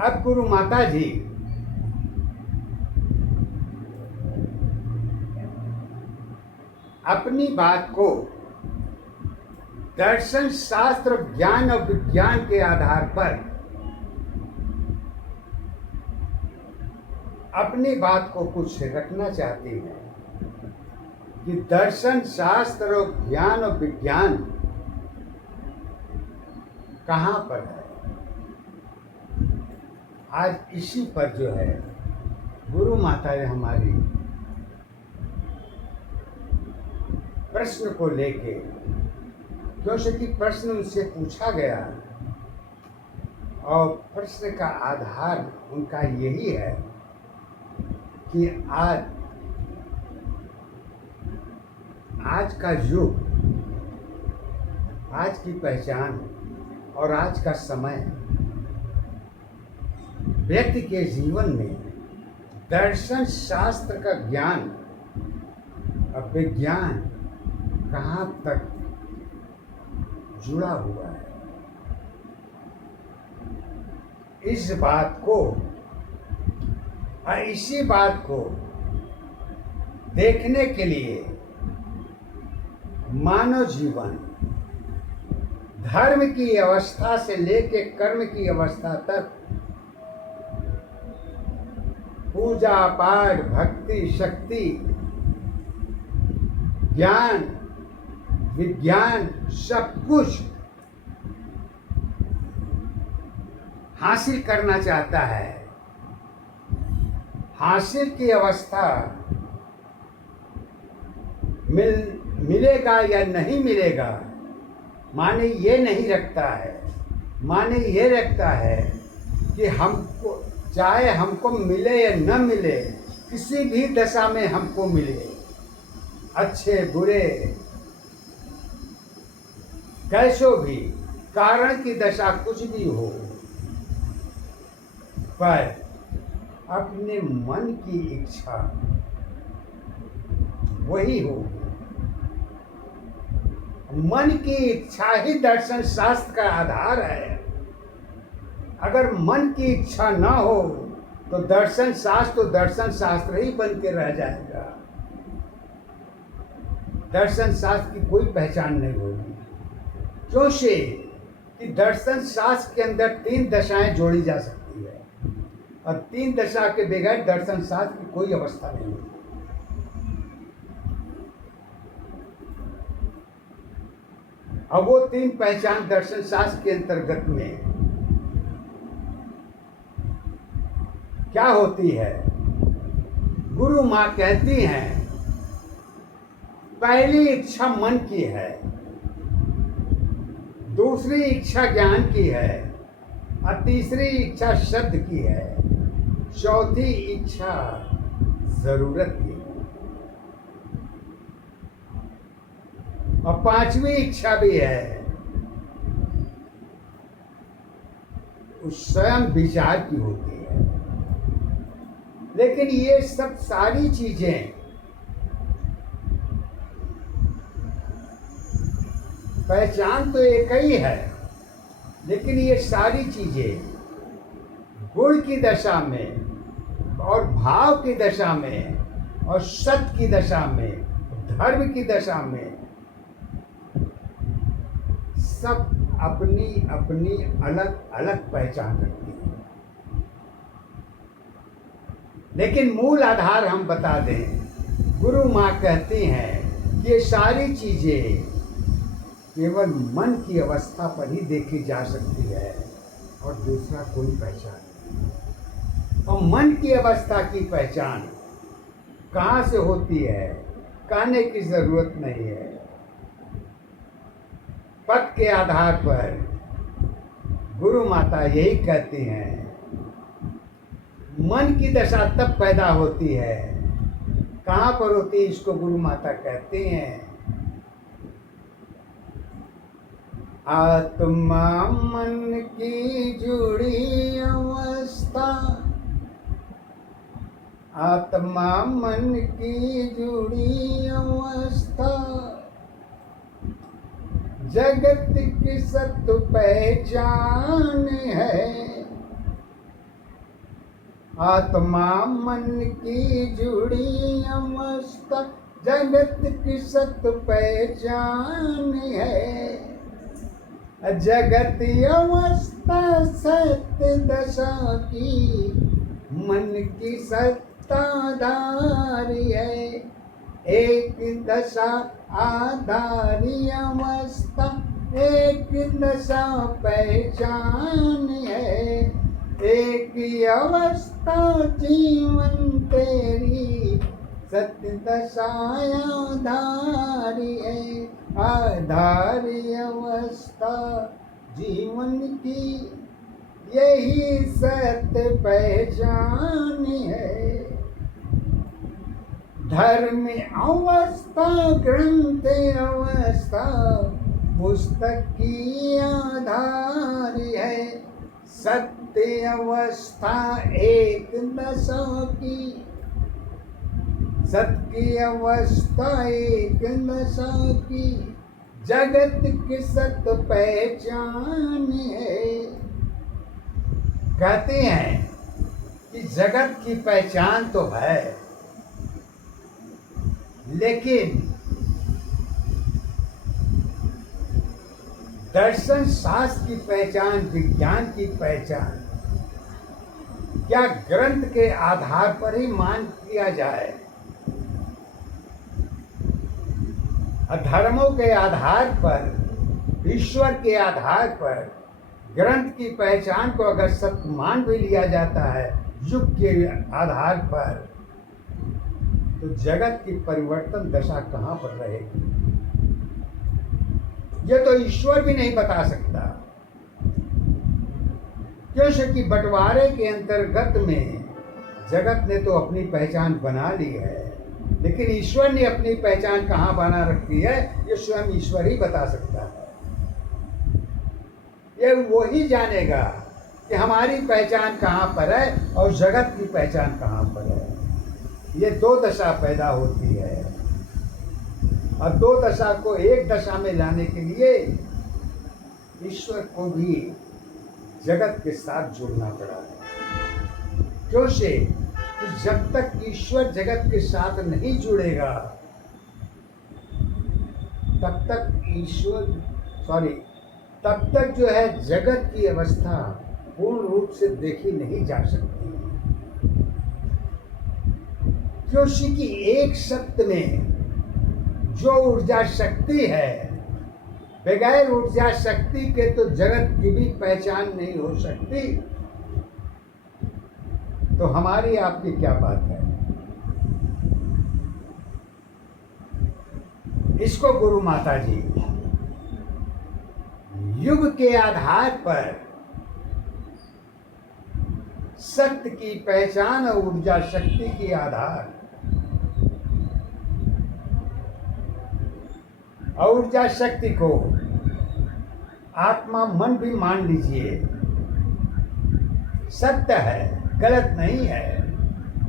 अब गुरु माता जी अपनी बात को दर्शन शास्त्र ज्ञान और विज्ञान के आधार पर अपनी बात को कुछ रखना चाहती है कि दर्शन शास्त्र और ज्ञान और विज्ञान कहाँ पर है। आज इसी पर जो है गुरु माता ने हमारी प्रश्न को लेके, क्योंकि प्रश्न उनसे पूछा गया और प्रश्न का आधार उनका यही है कि आज का युग, आज की पहचान और आज का समय व्यक्ति के जीवन में दर्शन शास्त्र का ज्ञान और विज्ञान कहाँ तक जुड़ा हुआ है। इस बात को और इसी बात को देखने के लिए मानव जीवन धर्म की अवस्था से लेकर कर्म की अवस्था तक पूजा पाठ भक्ति शक्ति ज्ञान विज्ञान सब कुछ हासिल करना चाहता है। हासिल की अवस्था मिलेगा या नहीं मिलेगा माने ये नहीं रखता है। माने ये रखता है कि हमको चाहे हमको मिले या न मिले, किसी भी दशा में हमको मिले, अच्छे बुरे कैसो भी कारण की दशा कुछ भी हो, पर अपने मन की इच्छा वही होगी। मन की इच्छा ही दर्शन शास्त्र का आधार है। अगर मन की इच्छा ना हो तो दर्शन शास्त्र ही बन के रह जाएगा। दर्शन शास्त्र की कोई पहचान नहीं होगी। क्यों से कि दर्शन शास्त्र के अंदर 3 दशाएं जोड़ी जा सकती है और 3 दशा के बगैर दर्शन शास्त्र की कोई अवस्था नहीं होगी। अब वो 3 पहचान दर्शन शास्त्र के अंतर्गत में क्या होती है? गुरु माँ कहती हैं पहली इच्छा मन की है, दूसरी इच्छा ज्ञान की है और तीसरी इच्छा शब्द की है, चौथी इच्छा जरूरत की और 5वीं इच्छा भी है, उस स्वयं विचार की होती है। लेकिन ये सब सारी चीजें पहचान तो एक ही है, लेकिन ये सारी चीजें गुण की दशा में और भाव की दशा में और सत्य की दशा में, धर्म की दशा में सब अपनी अपनी अलग अलग पहचान रखती है। लेकिन मूल आधार हम बता दें, गुरु माँ कहती हैं कि ये सारी चीजें केवल मन की अवस्था पर ही देखी जा सकती है और दूसरा कोई पहचान नहीं। और मन की अवस्था की पहचान कहाँ से होती है कहने की जरूरत नहीं है। पद के आधार पर गुरु माता यही कहती हैं, मन की दशा तब पैदा होती है। कहाँ पर होती है इसको गुरु माता कहती हैं, आत्मा मन की जुड़ी अवस्था, आत्मा मन की जुड़ी अवस्था, जगत की सत्य पहचान है, आत्मा मन की जुड़ी अवस्था जगत की सत पहचान है। जगत अवस्था सत्य दशा की मन की सत्ताधारी है। एक दशा आधारी अवस्था एक दशा पहचान है। एक अवस्था जीवन तेरी सत्य दशाया धारी है। आधारी अवस्था जीवन की यही सत्य पहचान है। धर्म अवस्था ग्रंथ अवस्था पुस्तक की आधार है। सत्य अवस्था एक दशा की सत्य अवस्था एक दशा की जगत की सत पहचान है। कहते हैं कि जगत की पहचान तो है, लेकिन दर्शन शास्त्र की पहचान, विज्ञान की पहचान क्या ग्रंथ के आधार पर ही मान किया जाए? धर्मों के आधार पर, ईश्वर के आधार पर ग्रंथ की पहचान को अगर सत्य मान भी लिया जाता है युग के आधार पर, तो जगत की परिवर्तन दशा कहाँ पर रहेगी? ये तो ईश्वर भी नहीं बता सकता, क्योंकि बंटवारे के अंतर्गत में जगत ने तो अपनी पहचान बना ली है, लेकिन ईश्वर ने अपनी पहचान कहाँ बना रखी है ये स्वयं ईश्वर ही बता सकता है। ये वो ही जानेगा कि हमारी पहचान कहाँ पर है और जगत की पहचान कहाँ पर है। ये दो दशा पैदा होती है और दो दशा को एक दशा में लाने के लिए ईश्वर को भी जगत के साथ जुड़ना पड़ा है। क्यों से कि जब तक ईश्वर जगत के साथ नहीं जुड़ेगा तब तक जो है जगत की अवस्था पूर्ण रूप से देखी नहीं जा सकती। क्योंकि एक सत्य में जो ऊर्जा शक्ति है, बगैर ऊर्जा शक्ति के तो जगत की भी पहचान नहीं हो सकती। तो हमारी आपकी क्या बात है? इसको गुरु माता जी युग के आधार पर सत्य की पहचान और ऊर्जा शक्ति की आधार, और ऊर्जा शक्ति को आत्मा मन भी मान लीजिए, सत्य है, गलत नहीं है।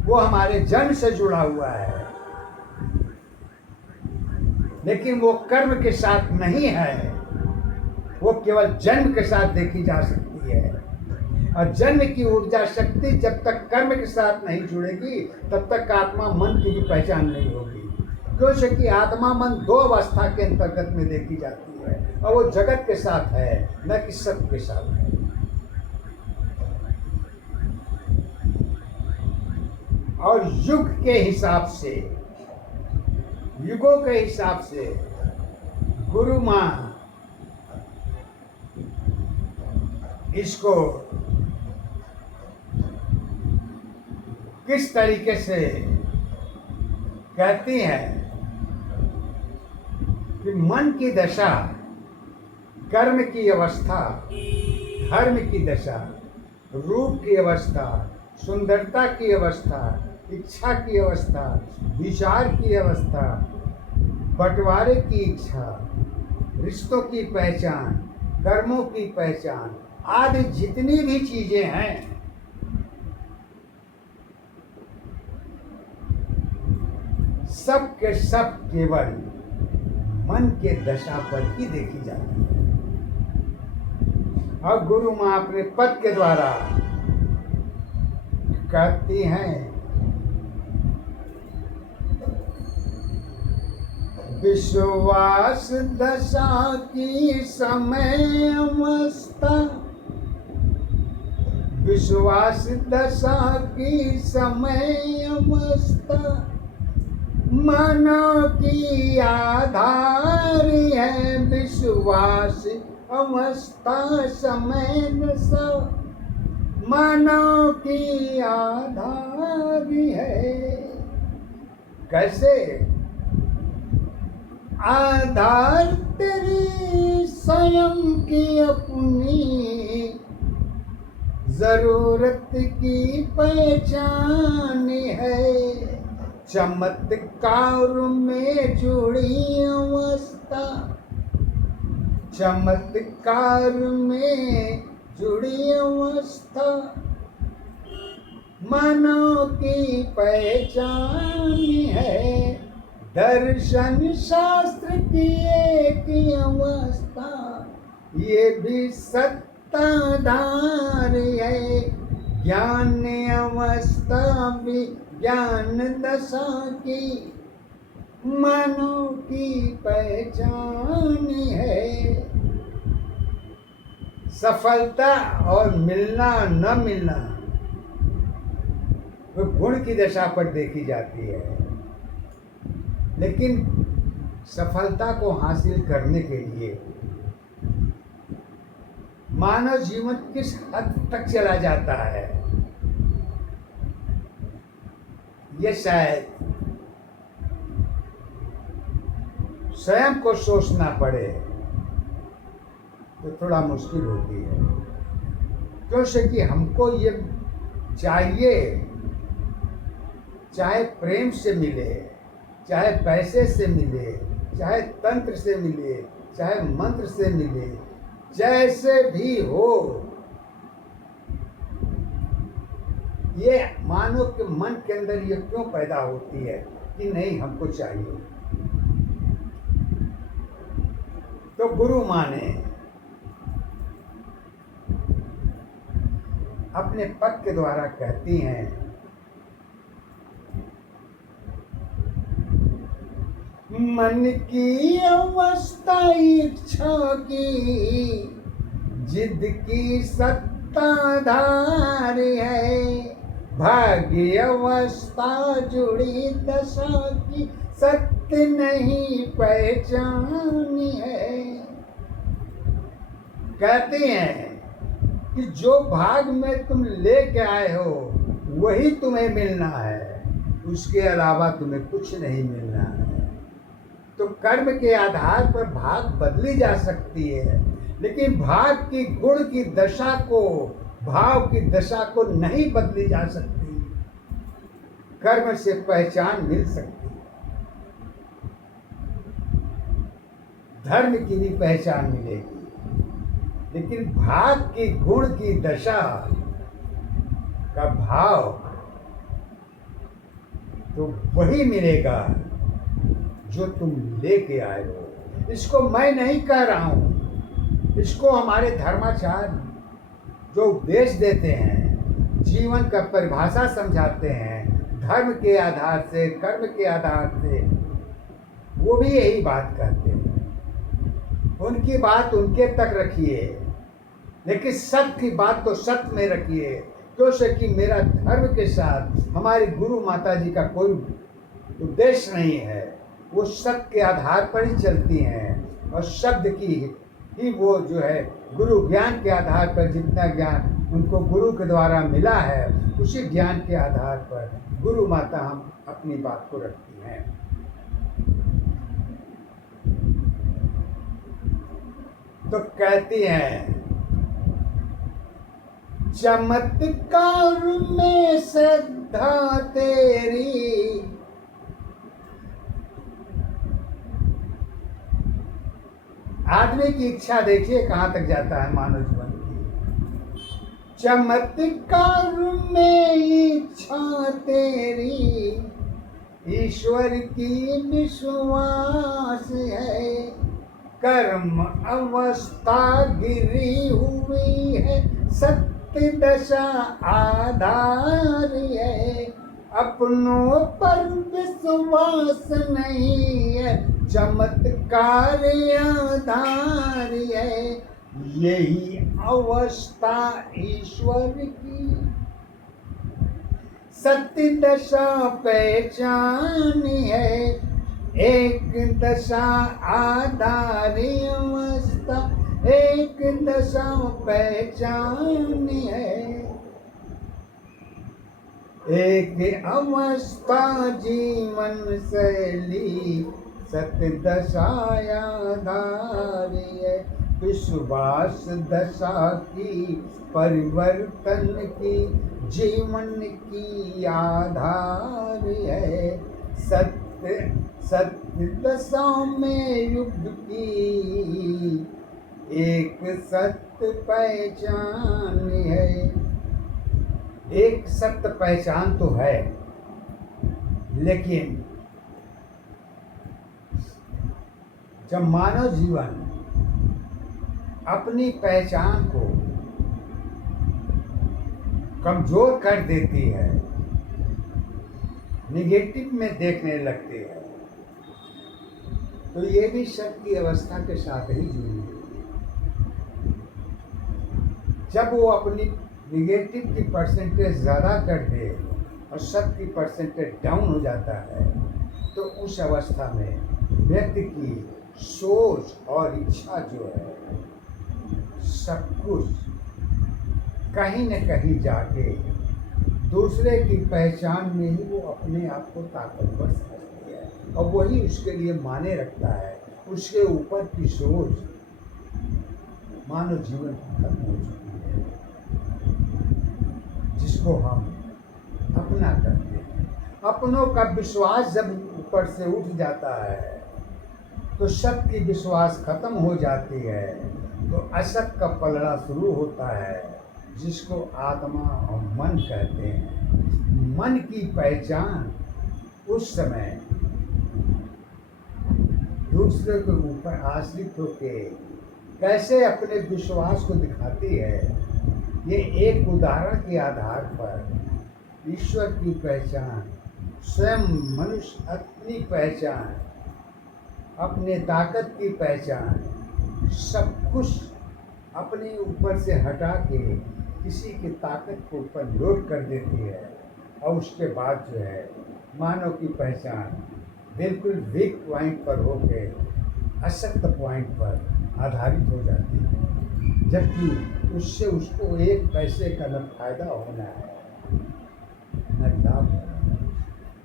वो हमारे जन्म से जुड़ा हुआ है, लेकिन वो कर्म के साथ नहीं है, वो केवल जन्म के साथ देखी जा सकती है। और जन्म की ऊर्जा शक्ति जब तक कर्म के साथ नहीं जुड़ेगी तब तक आत्मा मन की भी पहचान नहीं होगी। क्योंकि आत्मा मन दो अवस्था के अंतर्गत में देखी जाती है, और वो जगत के साथ है न कि सत्य के साथ है। और युग के हिसाब से, युगों के हिसाब से गुरु माँ इसको किस तरीके से कहती हैं कि मन की दशा, कर्म की अवस्था, धर्म की दशा, रूप की अवस्था, सुंदरता की अवस्था, इच्छा की अवस्था, विचार की अवस्था, बंटवारे की इच्छा, रिश्तों की पहचान, कर्मों की पहचान आदि जितनी भी चीजें हैं, सब के सब केवल मन के दशा पर ही देखी जाती है। और गुरु माँ अपने पद के द्वारा कहती हैं, विश्वास दशा की समय अवस्था, विश्वास दशा की समय अवस्था, मानव की आधार है। विश्वास अवस्था समय दशा मानव की आधार है। कैसे? आधार तेरी स्वयं की अपनी जरूरत की पहचान है। चमत्कार में जुड़ी अवस्था, चमत्कार में जुड़ी अवस्था, मानव की पहचान है। दर्शन शास्त्र की एक अवस्था, ये भी सत्ताधार है। ज्ञान अवस्था भी ज्ञान दशा की मानव की पहचान है। सफलता और मिलना न मिलना वो गुण की दशा पर देखी जाती है, लेकिन सफलता को हासिल करने के लिए मानव जीवन किस हद तक चला जाता है, ये शायद स्वयं को सोचना पड़े तो थोड़ा मुश्किल होती है। क्योंकि कि हमको ये चाहिए, चाहे प्रेम से मिले, चाहे पैसे से मिले, चाहे तंत्र से मिले, चाहे मंत्र से मिले, जैसे भी हो, ये मानव के मन के अंदर ये क्यों पैदा होती है कि नहीं हमको चाहिए। तो गुरु माँ ने अपने पद के द्वारा कहती हैं, मन की अवस्था इच्छा की, जिद की सत्ताधार है। भाग्य अवस्था जुड़ी दशा की, सत्य नहीं पहचान है। कहते हैं कि जो भाग में तुम लेके आए हो वही तुम्हें मिलना है, उसके अलावा तुम्हें कुछ नहीं मिलना है। तो कर्म के आधार पर भाग बदली जा सकती है, लेकिन भाग की गुण की दशा को, भाव की दशा को नहीं बदली जा सकती। कर्म से पहचान मिल सकती है, धर्म की भी पहचान मिलेगी, लेकिन भाग की गुण की दशा का भाव तो वही मिलेगा जो तुम लेके आए हो। इसको मैं नहीं कह रहा हूं, इसको हमारे धर्माचार्य जो उपदेश देते हैं, जीवन का परिभाषा समझाते हैं, धर्म के आधार से, कर्म के आधार से, वो भी यही बात कहते हैं। उनकी बात उनके तक रखिए, लेकिन सत्य की बात तो सत्य में रखिए। क्योंकि मेरा धर्म के साथ हमारी गुरु माता जी का कोई उद्देश्य नहीं है, वो सत्य के आधार पर ही चलती हैं, और शब्द की ही वो जो है गुरु ज्ञान के आधार पर जितना ज्ञान उनको गुरु के द्वारा मिला है, उसी ज्ञान के आधार पर गुरु माता हम अपनी बात को रखती हैं। तो कहती हैं, चमत्कार में श्रद्धा तेरी, आदमी की इच्छा देखिए कहाँ तक जाता है मानव जीवन की। चमत्कार में इच्छा तेरी, ईश्वर की विश्वास है। कर्म अवस्था गिरी हुई है, सत्य सत्य दशा आधार है, अपनों पर विश्वास नहीं है, चमत्कार आधार है, यही अवस्था ईश्वर की। सत्य दशा पहचान है, एक दशा आधार अवस्था, एक दशा पहचान है, एक अवस्था जीवन शैली, सत्य दशा आधार है, विश्वास दशा की परिवर्तन की, जीवन की आधार है, सत्य दशा में युग की एक सत्य पहचान है। एक सत्य पहचान तो है, लेकिन जब मानव जीवन अपनी पहचान को कमजोर कर देती है, निगेटिव में देखने लगती है, तो ये भी शक की अवस्था के साथ ही जुड़ी है। जब वो अपनी निगेटिव की परसेंटेज ज़्यादा कर दे और शक की परसेंटेज डाउन हो जाता है, तो उस अवस्था में व्यक्ति की सोच और इच्छा जो है, सब कुछ कहीं न कहीं जाके दूसरे की पहचान में ही वो अपने आप को ताकतवर समझती है, और वही उसके लिए माने रखता है। उसके ऊपर की सोच मानव जीवन खत्म हो चुकी है, जिसको हम अपना करते हैं। अपनों का विश्वास जब ऊपर से उठ जाता है, तो सत की विश्वास खत्म हो जाती है, तो असत का पलड़ा शुरू होता है, जिसको आत्मा और मन कहते हैं। मन की पहचान उस समय दूसरे के ऊपर आश्रित होके कैसे अपने विश्वास को दिखाती है, ये एक उदाहरण के आधार पर ईश्वर की पहचान, स्वयं मनुष्य अपनी पहचान, अपने ताकत की पहचान, सब कुछ अपने ऊपर से हटा के किसी की ताकत को ऊपर लोड कर देती है, और उसके बाद जो है मानव की पहचान बिल्कुल वीक पॉइंट पर होके असत्य पॉइंट पर आधारित हो जाती है, जबकि उससे उसको एक पैसे का न फायदा होना है न लाभ होना है।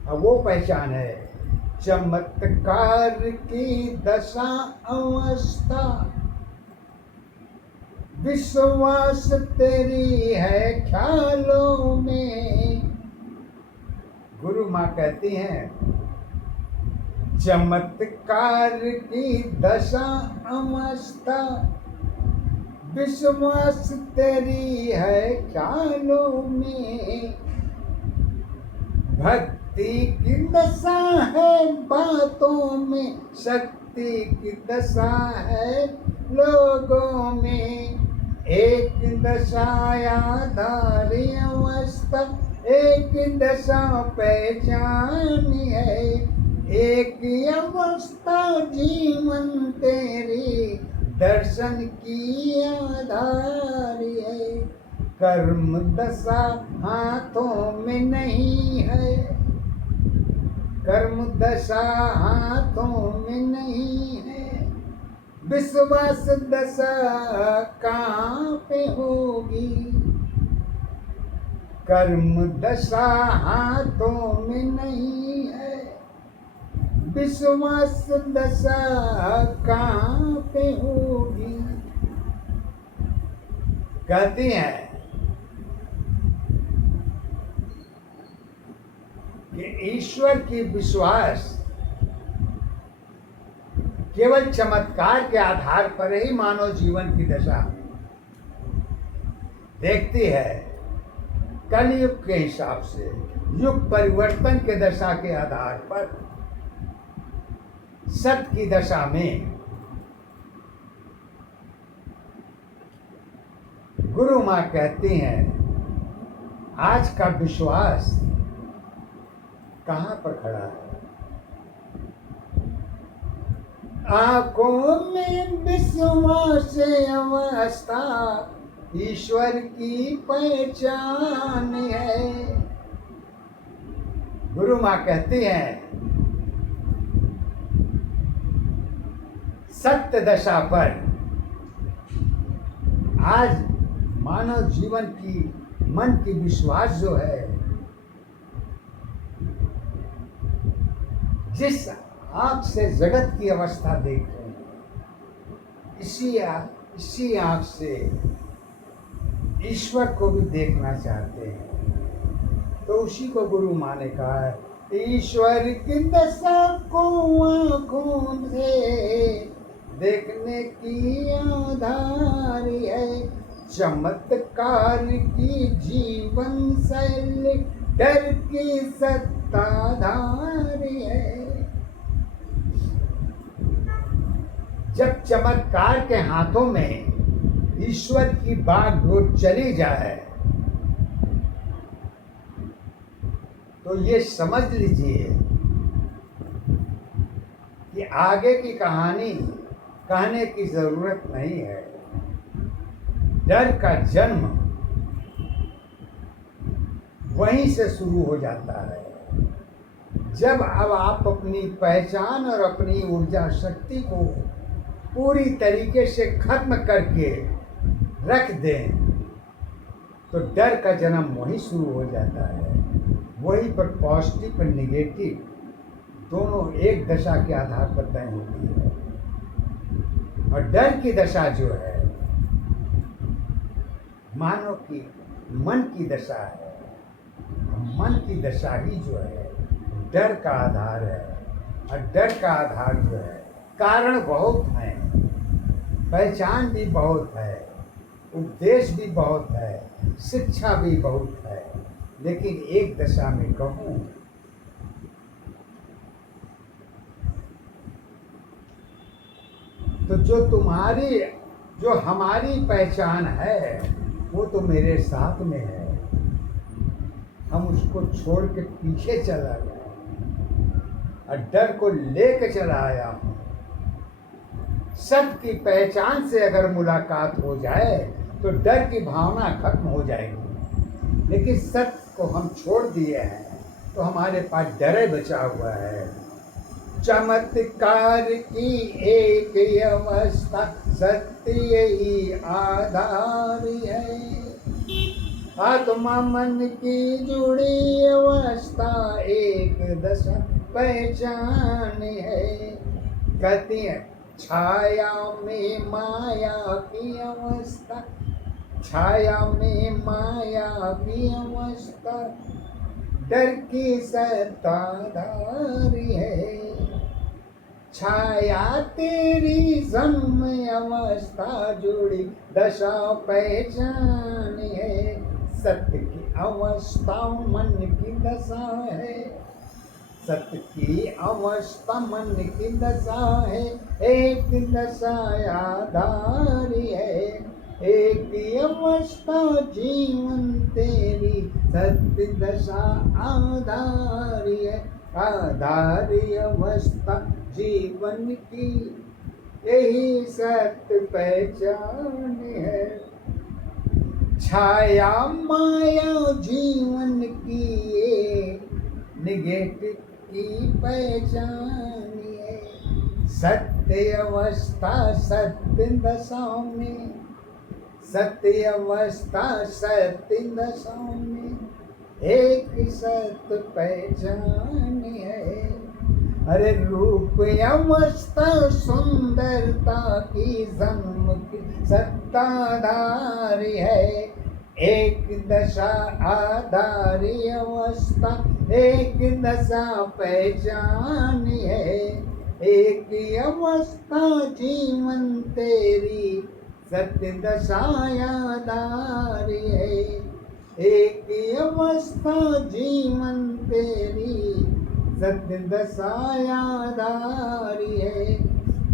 अब वो पहचान है चमत्कार की दशा अवस्था, विश्वास तेरी है ख्यालों में। गुरु माँ कहती हैं चमत्कार की दशा अवस्था, विश्वास तेरी है ख्यालों में, भक्ति की दशा है बातों में, शक्ति की दशा है लोगों में, एक दशा आधार अवस्था, एक दशा पहचान है, एक अवस्था जीवन तेरी दर्शन की आधार है। कर्म दशा हाथों में नहीं है, कर्म दशा हाथों में नहीं है, विश्वास दशा कहाँ पे होगी, कर्म दशा हाथों में नहीं है, विश्वास दशा कहाँ पे होगी। कहती हैं कि ईश्वर की विश्वास केवल चमत्कार के आधार पर ही मानव जीवन की दशा देखती है। कलयुग के हिसाब से युग परिवर्तन के दशा के आधार पर सत की दशा में गुरु माँ कहती हैं आज का विश्वास कहाँ पर खड़ा है? आंखों में विश्वास अवस्था ईश्वर की पहचान है। गुरु माँ कहती हैं सत्य दशा पर आज मानव जीवन की मन की विश्वास जो है, जिस आंख से जगत की अवस्था देख रहे हैं, इसी आंख से ईश्वर को भी देखना चाहते हैं। तो उसी को गुरु माँ ने कहा है ईश्वर की दशा को आंखों से देखने की आधार है, चमत्कार की जीवन शैली डर की सत्ताधार है। जब चमत्कार के हाथों में ईश्वर की बागडोर चली जाए तो ये समझ लीजिए कि आगे की कहानी कहने की जरूरत नहीं है। डर का जन्म वहीं से शुरू हो जाता है। जब अब आप अपनी पहचान और अपनी ऊर्जा शक्ति को पूरी तरीके से खत्म करके रख दें तो डर का जन्म वहीं शुरू हो जाता है। वहीं पर पॉजिटिव और निगेटिव दोनों एक दशा के आधार पर तय होती है। और डर की दशा जो है मानव की मन की दशा है। मन की दशा ही जो है डर का आधार है। और डर का आधार जो है कारण बहुत हैं, पहचान भी बहुत है, उपदेश भी बहुत है, शिक्षा भी बहुत है, लेकिन एक दशा में कहूँ तो जो हमारी पहचान है वो तो मेरे साथ में है। हम उसको छोड़ के पीछे चला गया और डर को लेके चला आया हूँ। सबकी पहचान से अगर मुलाकात हो जाए तो डर की भावना खत्म हो जाएगी, लेकिन सत्य को हम छोड़ दिए हैं तो हमारे पास डर बचा हुआ है। चमत्कार की एक अवस्था सत्य ही आधार है, आत्मा मन की जुड़ी अवस्था एक दशा पहचान है। कहती है छाया में माया की अवस्था, छाया में माया की अवस्था डर की सत्ताधारी है। छाया तेरी जन्म अवस्था जुड़ी दशा पहचान है। सत्य की अवस्था मन की दशा है, सत्य की अवस्था मन की दशा है। एक दशा आधारी है, एक अवस्था जीवन तेरी सत्य दशा आधारी है। आधारी अवस्था जीवन की यही सत्य पहचान है। छाया माया जीवन की ये निगेटिव की पहचान है। सत्य अवस्था सत्य दशा में, सत्य अवस्था सत्य दशा में एक सत्य पहचान है। अरे रूप अवस्था सुंदरता की जन्म की सत्ताधारी है। एक दशा आधारी अवस्था एक दशा पहचान है। एक अवस्था जीवन तेरी सत्य दशा आधारी है। एक अवस्था जीवन तेरी सत्य दशा आधारी है।